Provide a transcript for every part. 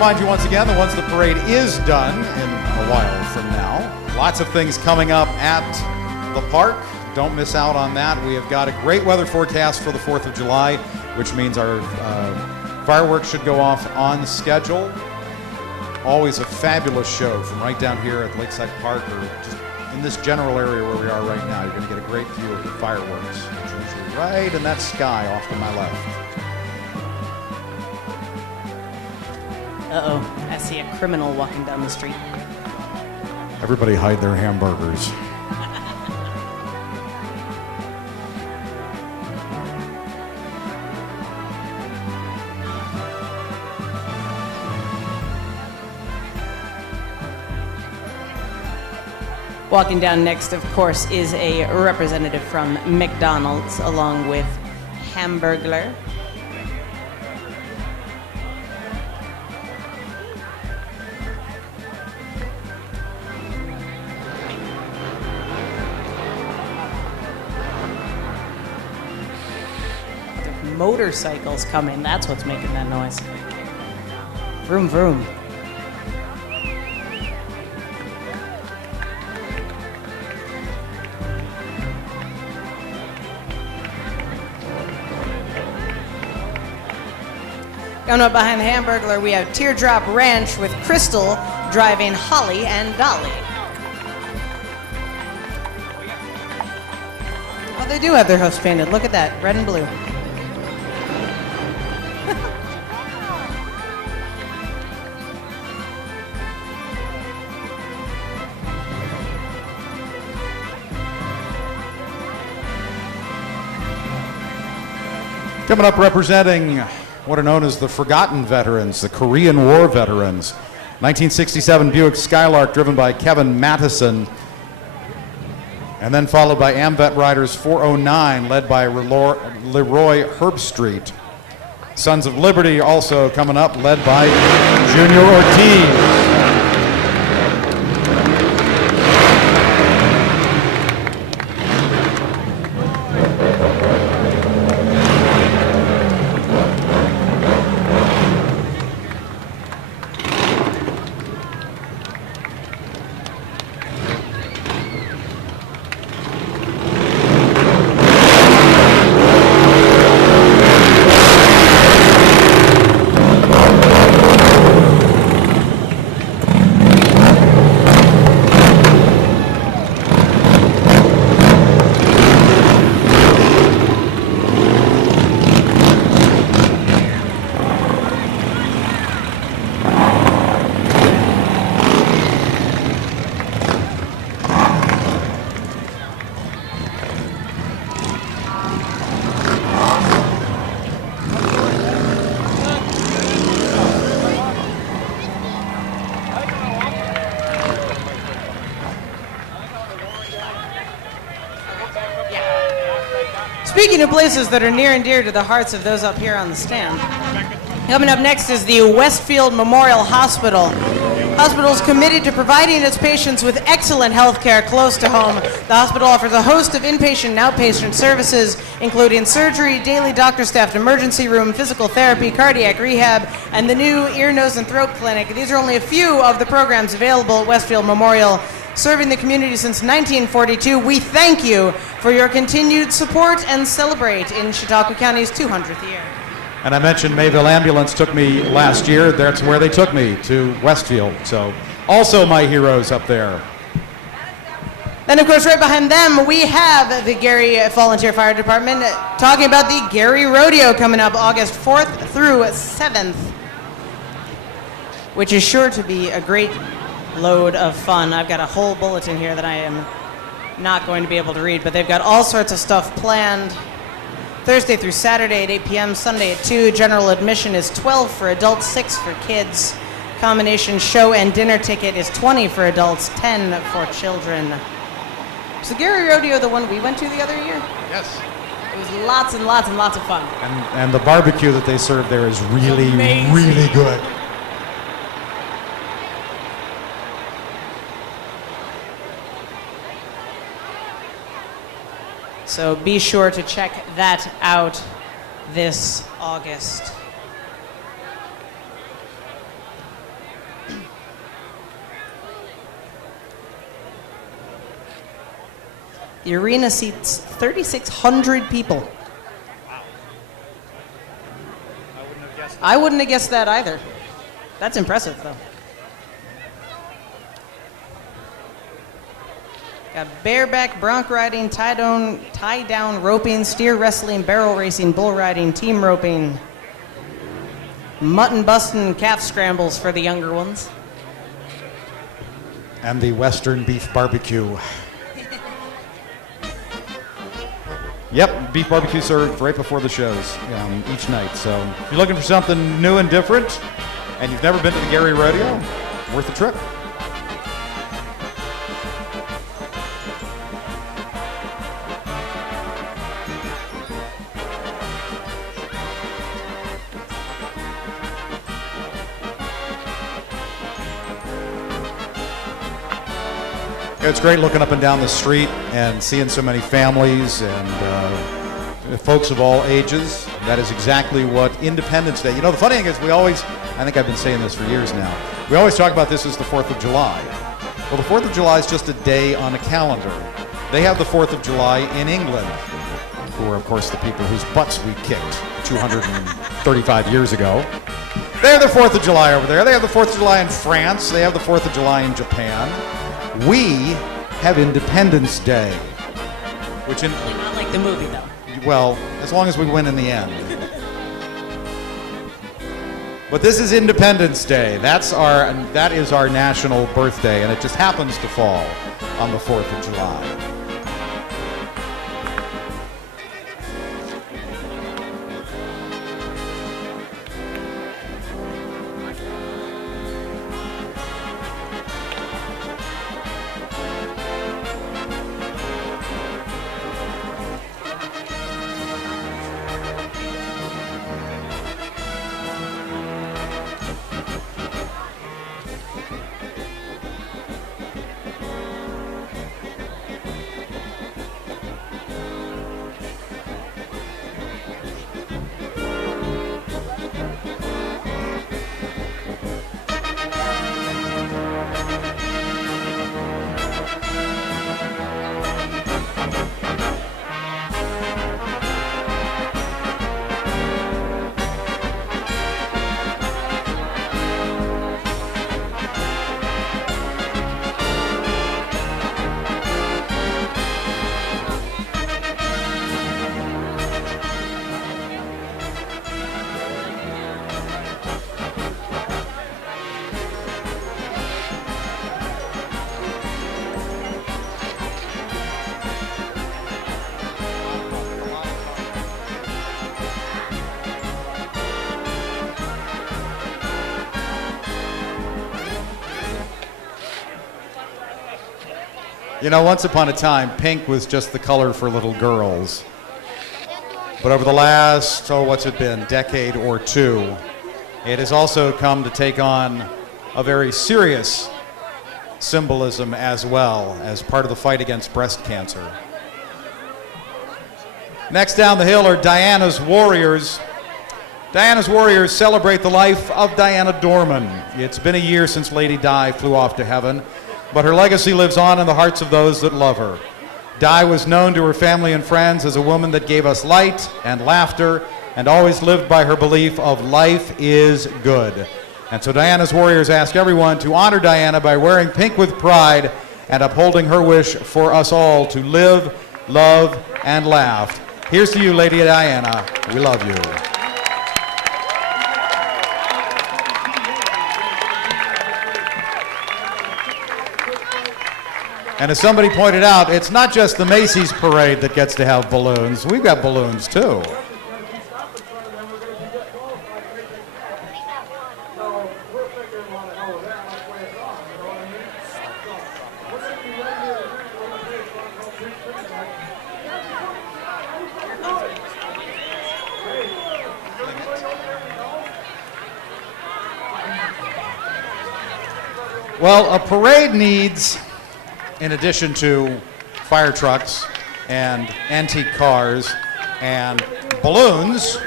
remind you once again that once the parade is done in a while from now, lots of things coming up at the park. Don't miss out on that. We have got a great weather forecast for the 4th of July, which means our fireworks should go off on schedule. Always a fabulous show from right down here at Lakeside Park, or just in this general area where we are right now. You're going to get a great view of the fireworks, which are usually right in that sky off to my left. Uh-oh, I see a criminal walking down the street. Everybody hide their hamburgers. Walking down next, of course, is a representative from McDonald's, along with Hamburglar. The motorcycles coming, that's what's making that noise. Vroom, vroom. Coming up behind the Hamburglar, we have Teardrop Ranch with Crystal driving Holly and Dolly. Oh, they do have their hoofs painted. Look at that, red and blue. Coming up representing what are known as the Forgotten Veterans, the Korean War veterans. 1967 Buick Skylark driven by Kevin Mattison. And then followed by AmVet Riders 409 led by Leroy Herbstreet. Sons of Liberty also coming up led by Junior Ortiz. Speaking of places that are near and dear to the hearts of those up here on the stand, coming up next is the Westfield Memorial Hospital. The hospital is committed to providing its patients with excellent health care close to home. The hospital offers a host of inpatient and outpatient services, including surgery, daily doctor-staffed emergency room, physical therapy, cardiac rehab, and the new ear, nose, and throat clinic. These are only a few of the programs available at Westfield Memorial. Serving the community since 1942, we thank you for your continued support and celebrate in Chautauqua County's 200th year. And I mentioned Mayville Ambulance took me last year. That's where they took me, to Westfield. So also my heroes up there. Then, of course, right behind them, we have the Gary Volunteer Fire Department talking about the Gary Rodeo coming up August 4th through 7th, which is sure to be a great load of fun. I've got a whole bulletin here that I am not going to be able to read, but they've got all sorts of stuff planned. Thursday through Saturday at 8 p.m., Sunday at 2. General admission is $12 for adults, $6 for kids. Combination show and dinner ticket is $20 for adults, $10 for children. Was the Gary Rodeo the one we went to the other year? Yes. It was lots and lots and lots of fun. And the barbecue that they serve there is really, really good. So be sure to check that out this August. The arena seats 3,600 people. I wouldn't have guessed that either. That's impressive, though. Got bareback, bronc riding, tie-down roping, steer wrestling, barrel racing, bull riding, team roping, mutton busting, and calf scrambles for the younger ones. And the Western beef barbecue. Yep, beef barbecue served right before the shows each night. So if you're looking for something new and different, and you've never been to the Gary Rodeo, worth a trip. It's great looking up and down the street and seeing so many families and folks of all ages. That is exactly what Independence Day. You know, the funny thing is I think I've been saying this for years now, we always talk about this as the 4th of July. Well, the 4th of July is just a day on a calendar. They have the 4th of July in England, who are, of course, the people whose butts we kicked 235 years ago. They have the 4th of July over there. They have the 4th of July in France. They have the 4th of July in Japan. We have Independence Day, which Not like the movie, though. well, as long as we win in the end. But this is Independence Day. That is our national birthday, and it just happens to fall on the 4th of July. You know, once upon a time, pink was just the color for little girls. But over the last, what's it been, decade or two, it has also come to take on a very serious symbolism as well as part of the fight against breast cancer. Next down the hill are Diana's Warriors. Diana's Warriors celebrate the life of Diana Dorman. It's been a year since Lady Di flew off to heaven, but her legacy lives on in the hearts of those that love her. Di was known to her family and friends as a woman that gave us light and laughter and always lived by her belief of life is good. And so Diana's Warriors ask everyone to honor Diana by wearing pink with pride and upholding her wish for us all to live, love, and laugh. Here's to you, Lady Diana. We love you. And as somebody pointed out, it's not just the Macy's parade that gets to have balloons. We've got balloons, too. Well, a parade needs, in addition to fire trucks and antique cars and balloons,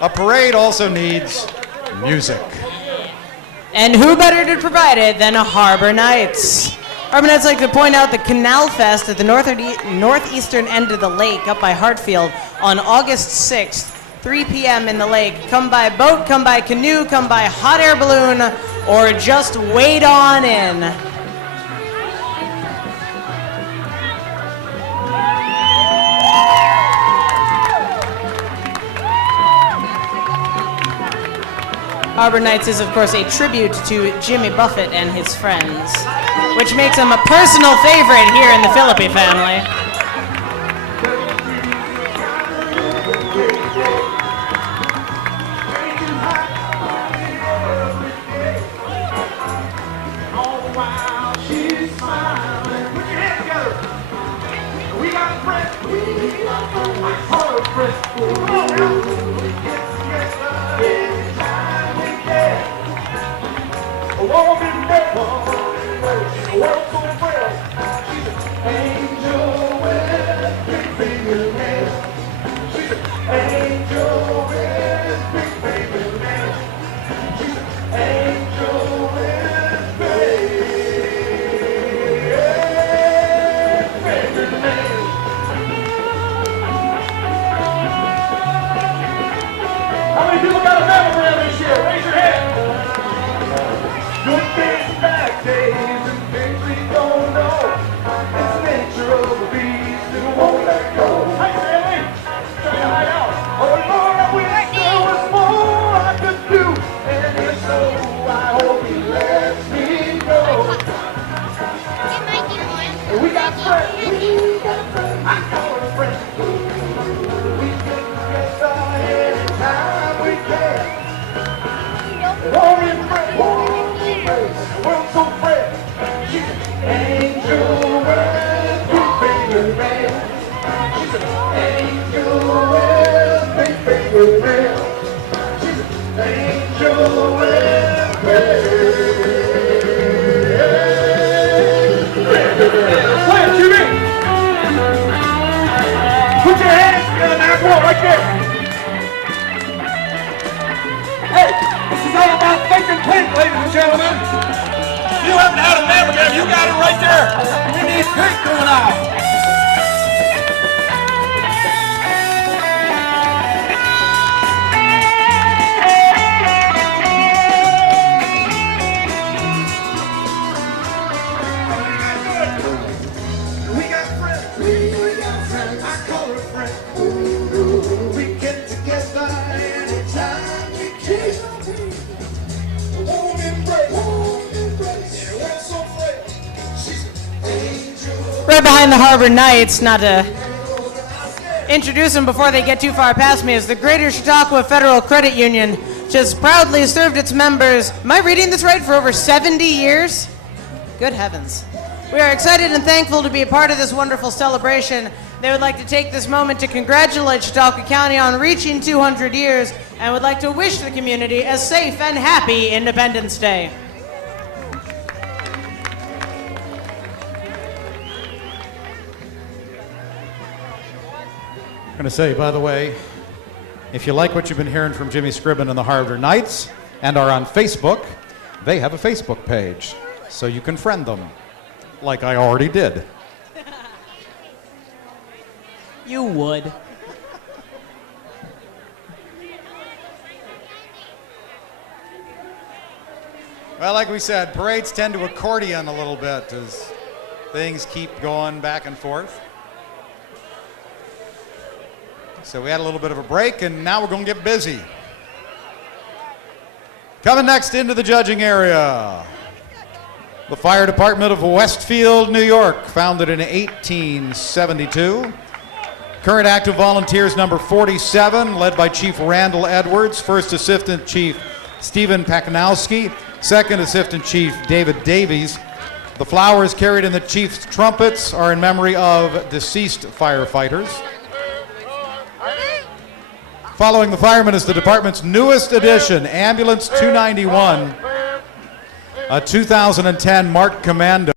a parade also needs music. And who better to provide it than a Harbor Nights? I'd like to point out the Canal Fest at the northeastern end of the lake up by Hartfield on August 6th, 3 p.m. in the lake. Come by boat, come by canoe, come by hot air balloon, or just wade on in. Harbor Nights is, of course, a tribute to Jimmy Buffett and his friends, which makes him a personal favorite here in the Philippi family. Right behind the Harbor Nights, not to introduce them before they get too far past me, is the Greater Chautauqua Federal Credit Union, which has proudly served its members, am I reading this right, for over 70 years? Good heavens. We are excited and thankful to be a part of this wonderful celebration. They would like to take this moment to congratulate Chautauqua County on reaching 200 years and would like to wish the community a safe and happy Independence Day. I'm going to say, by the way, if you like what you've been hearing from Jimmy Scribbin and the Harbor Nights and are on Facebook, they have a Facebook page, so you can friend them, like I already did. You would. Well, like we said, parades tend to accordion a little bit as things keep going back and forth. So we had a little bit of a break, and now we're going to get busy. Coming next into the judging area, the Fire Department of Westfield, New York, founded in 1872. Current active volunteers number 47, led by Chief Randall Edwards, First Assistant Chief Stephen Pakanowski, Second Assistant Chief David Davies. The flowers carried in the chief's trumpets are in memory of deceased firefighters. Following the firemen is the department's newest addition, Ambulance 291, a 2010 Marked Commando.